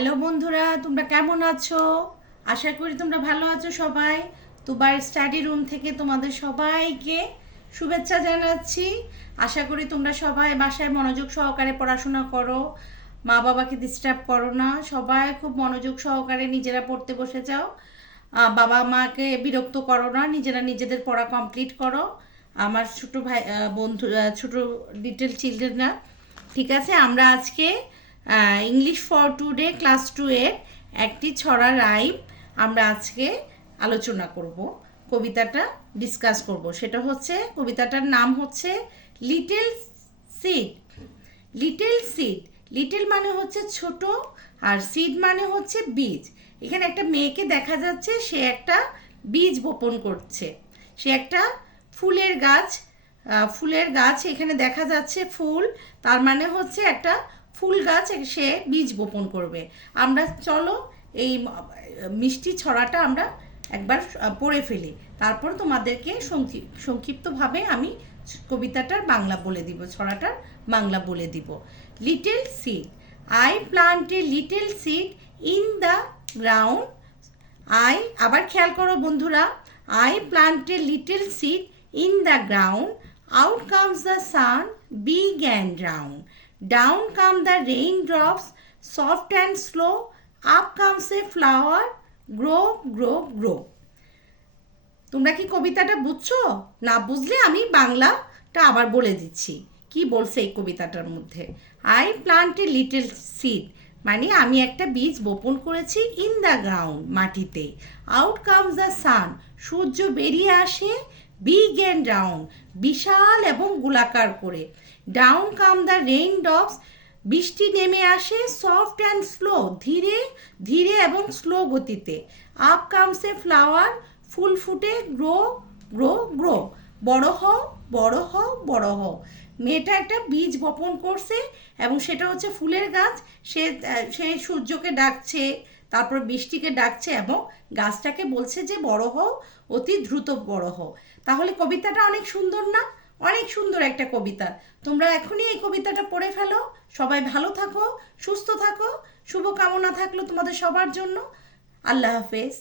Hello বন্ধুরা, তোমরা কেমন আছো? আশা করি তোমরা ভালো আছো সবাই। তুবার স্টাডি রুম থেকে তোমাদের সবাইকে শুভেচ্ছা জানাচ্ছি। আশা করি তোমরা সবাই বাসায় মনোযোগ সহকারে পড়াশোনা করো, মা বাবাকে ডিস্টার্ব করো না, সবাই খুব মনোযোগ সহকারে নিজেরা পড়তে বসে যাও। বাবা মাকে বিরক্ত করো না, নিজেরা নিজেদের পড়া কমপ্লিট করো। আমার ছোটো ভাই বন্ধু, ছোটো লিটল চিলড্রেনরা, ঠিক আছে? আমরা আজকে ইংলিশ ফর টুডে ক্লাস 2 এর একটি ছড়া রাইম আমরা আজকে আলোচনা করব, কবিতাটা ডিসকাস করব। সেটা হচ্ছে, কবিতাটার নাম হচ্ছে little seed. Little seed, little মানে হচ্ছে ছোট, আর সিড মানে হচ্ছে বীজ। এখানে একটা মেয়েকে দেখা যাচ্ছে, সে একটা বীজ বপন করছে। সে একটা ফুলের গাছ, ফুলের গাছ এখানে দেখা যাচ্ছে, ফুল, তার মানে হচ্ছে একটা ফুল গাছ, সে বীজ বপন করবে। আমরা চলো এই মিষ্টি ছড়াটা আমরা একবার পড়ে ফেলি, তারপর তোমাদেরকে সংক্ষিপ্তভাবে আমি কবিতাটার বাংলা বলে দিব, ছড়াটার বাংলা বলে দিব। Little seed, I plant a little seed in the ground. আবার খেয়াল করো বন্ধুরা, I plant a little seed in the ground, out comes the sun, big and round. Down come the raindrops, soft and slow, up comes a flower, grow, grow, grow. তোমরা কি কবিতাটা বুঝছো? না বুঝলে আমি বাংলাটা আবার বলে দিচ্ছি কি বলছে এই কবিতাটার মধ্যে। I plant a little seed মানে আমি একটা বীজ বপন করেছি, ইন দ্য গ্রাউন্ড মাটিতে। আউট কামস দ্য সান, সূর্য বেরিয়ে আসে, বিগ অ্যান্ড রাউন্ড বিশাল এবং গোলাকার করে। Down come the rain drops, বৃষ্টি নেমে আসে, সফট অ্যান্ড স্লো ধীরে ধীরে এবং স্লো গতিতে। আপ কামস এ ফ্লাওয়ার, ফুল ফুটে, গ্রো গ্রো গ্রো, বড় হও বড় হও বড় হও। মেয়েটা একটা বীজ বপন করছে এবং সেটা হচ্ছে ফুলের গাছ। সে সূর্যকে ডাকছে, তারপর বৃষ্টিকে ডাকছে এবং গাছটাকে বলছে যে বড় হও, অতি দ্রুত বড় হও। তাহলে কবিতাটা অনেক সুন্দর না? অনেক সুন্দর একটা কবিতা। তোমরা এখনই এই কবিতাটা পড়ে ফেলো। সবাই ভালো থাকো, সুস্থ থাকো, শুভকামনা থাকলো তোমাদের সবার জন্য। আল্লাহ হাফেজ।